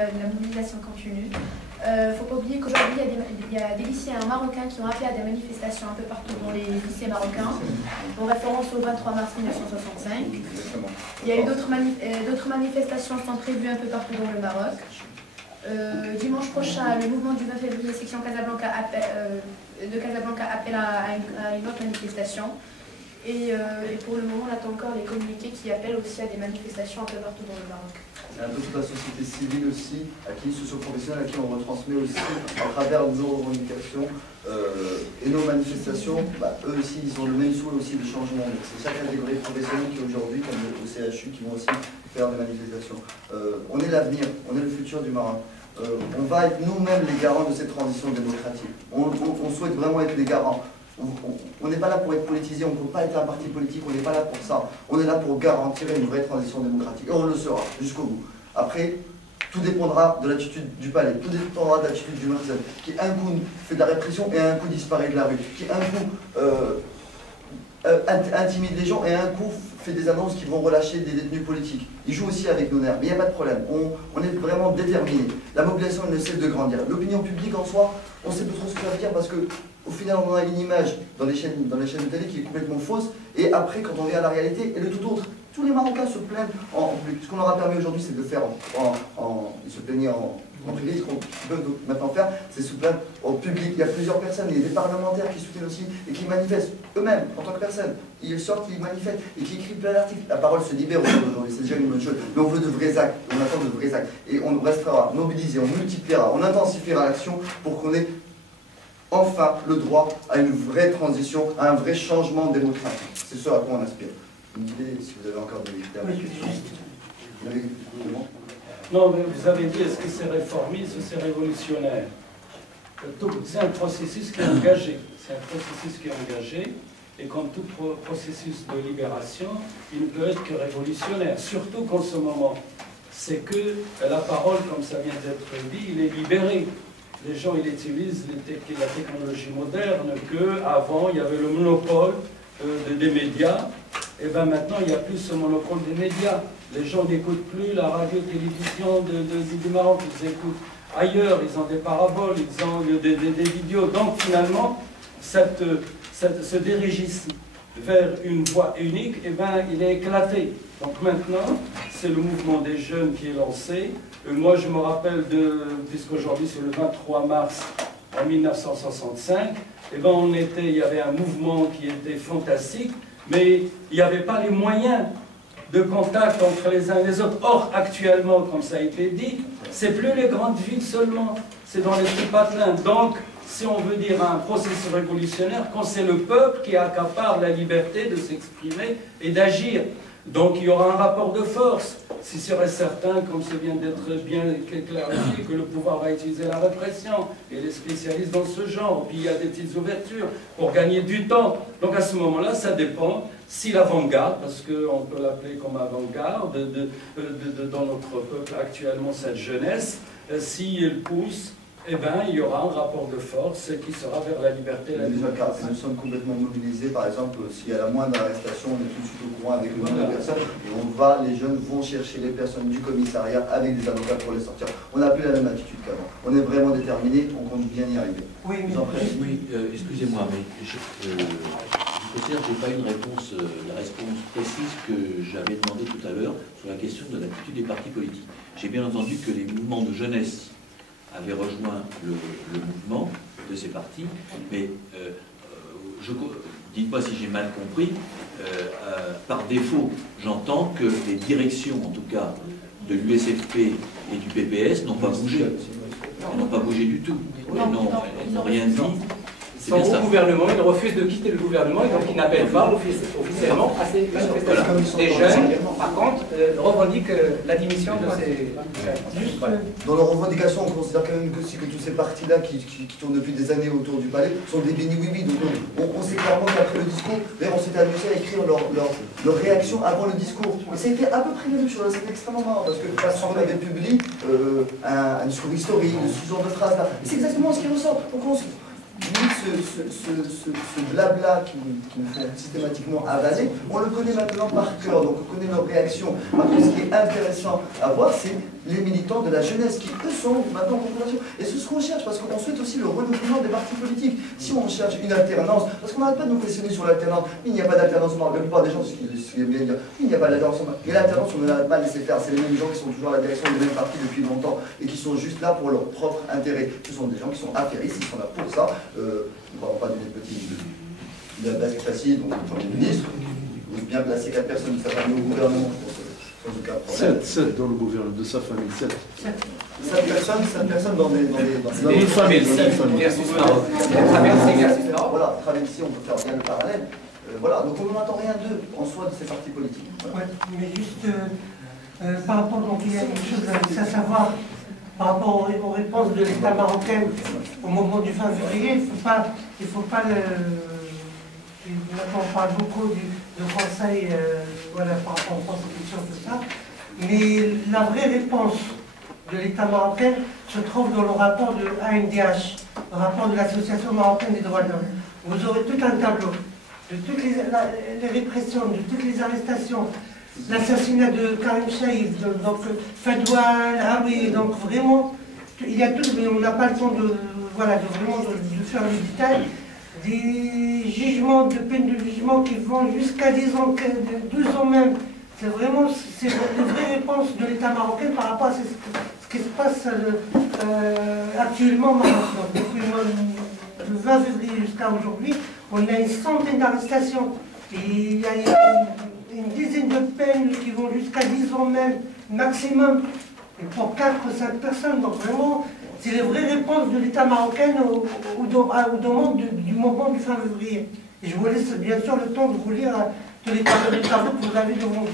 La mobilisation continue. Faut pas oublier qu'aujourd'hui, il y a des lycéens marocains qui ont appelé à des manifestations un peu partout dans les lycées marocains, en référence au 23 mars 1965. Il y a eu d'autres manifestations qui sont prévues un peu partout dans le Maroc. Dimanche prochain, le mouvement du 20 février, section Casablanca, appelle à une autre manifestation. Et pour le moment, on attend encore les communiqués qui appellent aussi à des manifestations un peu partout dans le Maroc. C'est un peu toute la société civile aussi, à qui, socio-professionnels, à qui on retransmet aussi à travers nos revendications et nos manifestations. Eux aussi, ils ont le même souhait aussi de changement. C'est chaque catégorie professionnelle qui aujourd'hui, comme le CHU, qui vont aussi faire des manifestations. On est l'avenir, on est le futur du Maroc. On va être nous-mêmes les garants de cette transition démocratique. On souhaite vraiment être les garants. On n'est pas là pour être politisé, on ne peut pas être un parti politique, on n'est pas là pour ça. On est là pour garantir une vraie transition démocratique. Et on le sera, jusqu'au bout. Après, tout dépendra de l'attitude du palais, tout dépendra de l'attitude du Mersen, qui un coup fait de la répression et un coup disparaît de la rue, qui un coup intimide les gens et un coup fait des annonces qui vont relâcher des détenus politiques. Ils jouent aussi avec nos nerfs, mais il n'y a pas de problème. On est vraiment déterminés. La mobilisation elle ne cesse de grandir. L'opinion publique en soi, on ne sait pas trop ce que ça veut dire parce que au final, on a une image dans les chaînes de télé qui est complètement fausse, et après, quand on vient à la réalité, elle est tout autre. Tous les Marocains se plaignent en public. Ce qu'on leur a permis aujourd'hui, c'est de faire ils se plaignaient en privé. Ce qu'on peut maintenant faire, c'est se plaindre au public. Il y a plusieurs personnes, il y a des parlementaires qui soutiennent aussi et qui manifestent eux-mêmes en tant que personnes. Ils sortent, ils manifestent et qui écrivent plein d'articles. La parole se libère aujourd'hui, c'est déjà une bonne chose. Mais on veut de vrais actes, on attend de vrais actes. Et on restera mobilisé, on multipliera, on intensifiera l'action pour qu'on ait enfin le droit à une vraie transition, à un vrai changement démocratique. C'est ce à quoi on aspire. Une idée, si vous avez encore des questions. Non, mais vous avez dit, est-ce que c'est réformiste ou c'est révolutionnaire? C'est un processus qui est engagé. C'est un processus qui est engagé. Et comme tout processus de libération, il ne peut être que révolutionnaire. Surtout qu'en ce moment, c'est que la parole, comme ça vient d'être dit, il est libéré. Les gens, ils utilisent la technologie moderne, qu'avant, il y avait le monopole des médias. Et bien maintenant, il n'y a plus ce monopole des médias. Les gens n'écoutent plus la radio-télévision du Maroc. Ils écoutent ailleurs, ils ont des paraboles, ils ont des vidéos. Donc finalement, ce dirigisme vers une voie unique, eh ben, il est éclaté. Donc maintenant, c'est le mouvement des jeunes qui est lancé. Moi, je me rappelle, puisqu'aujourd'hui c'est le 23 mars en 1965, eh ben, il y avait un mouvement qui était fantastique, mais il n'y avait pas les moyens de contact entre les uns et les autres. Or, actuellement, comme ça a été dit, c'est plus les grandes villes seulement, c'est dans les petits patelins. Donc, si on veut dire un processus révolutionnaire, quand c'est le peuple qui accapare la liberté de s'exprimer et d'agir. Donc il y aura un rapport de force. Si serait certain, comme ça vient d'être bien clarifié, que le pouvoir va utiliser la répression, et les spécialistes dans ce genre, puis il y a des petites ouvertures pour gagner du temps. Donc à ce moment-là, ça dépend si l'avant-garde, parce qu'on peut l'appeler comme avant-garde, dans notre peuple actuellement, cette jeunesse, si elle pousse, eh bien, il y aura un rapport de force qui sera vers la liberté et la démocratie. Nous sommes complètement mobilisés, par exemple, s'il y a la moindre arrestation, on est tout de suite au courant avec le nombre de personnes, et les jeunes vont chercher les personnes du commissariat avec des avocats pour les sortir. On n'a plus la même attitude qu'avant. On est vraiment déterminés, on compte bien y arriver. Oui, excusez-moi, mais je considère que je n'ai pas une réponse, la réponse précise que j'avais demandé tout à l'heure sur la question de l'attitude des partis politiques. J'ai bien entendu que les mouvements de jeunesse avaient rejoint le mouvement de ces partis, mais dites-moi si j'ai mal compris, par défaut, j'entends que les directions, en tout cas, de l'USFP et du PPS n'ont pas bougé. Elles n'ont pas bougé du tout. Elles n'ont rien dit. Ils sont au gouvernement, ils refusent de quitter le gouvernement et donc ils n'appellent pas officiellement à ces manifestations. Les jeunes, par contre, revendiquent la démission de ces... Dans leurs revendications, on considère quand même que tous ces partis-là qui tournent depuis des années autour du palais sont des bénis oui-oui. Donc on sait clairement qu'après le discours, d'ailleurs on s'était amusé à écrire leur réaction avant le discours. Et ça a été à peu près la même chose, c'était extrêmement marrant parce qu'on avait publié un discours historique, ce genre de phrases-là. C'est exactement ce qui ressort. Donc ce blabla qui nous font systématiquement avaler, on le connaît maintenant par cœur, donc on connaît nos réactions. Par contre, ce qui est intéressant à voir, c'est les militants de la jeunesse qui, eux, sont maintenant en population. Et c'est ce qu'on cherche, parce qu'on souhaite aussi le renouvellement des partis politiques. Si on cherche une alternance, parce qu'on n'arrête pas de nous questionner sur l'alternance, il n'y a pas d'alternance au Maroc. La plupart des gens, ce qu'ils aiment bien dire, il n'y a pas d'alternance au Maroc. Et l'alternance, on ne l'arrête pas de laisser faire. C'est les mêmes gens qui sont toujours à la direction des mêmes partis depuis longtemps et qui sont juste là pour leur propre intérêt. Ce sont des gens qui sont affairistes, ils sont là pour ça. On ne va pas donner de petits de la base facile, donc le Premier ministre, vous pouvez bien placer 4 personnes de sa famille au gouvernement, sans aucun problème. 7 dans le gouvernement, de sa famille, 7. 7 personnes dans des Une famille, versus Maroc. Traversée versus Maroc. Voilà, traversée, on peut faire bien le parallèle. Voilà, donc on n'entend rien d'eux en soi de ces partis politiques. Voilà. Ouais, mais juste par rapport, donc il y a une chose à savoir, par rapport aux réponses de l'État marocain au moment du 20 février, il faut pas maintenant on parle beaucoup de conseil, voilà, par rapport aux constitutions, tout ça, mais la vraie réponse de l'État marocain se trouve dans le rapport de ANDH, le rapport de l'Association marocaine des droits de l'homme. Vous aurez tout un tableau de toutes les répressions, de toutes les arrestations, l'assassinat de Karim Chaïd, donc Fadoual, ah oui, donc vraiment, il y a tout, mais on n'a pas le temps de, voilà, de faire le détail, des jugements, de peines de jugement qui vont jusqu'à 10 ans, 12 ans même. C'est vraiment, c'est une vraie réponse de l'État marocain par rapport à ce qui se passe actuellement au Maroc. Donc, depuis le 20 février jusqu'à aujourd'hui, on a une centaine d'arrestations. Et il y a une dizaine de peines qui vont jusqu'à 10 ans même, maximum, et pour 4 ou 5 personnes. Donc vraiment, c'est les vraies réponses de l'État marocain au demande du moment du 20 février. Et je vous laisse bien sûr le temps de vous lire tous les tableaux que vous avez devant vous.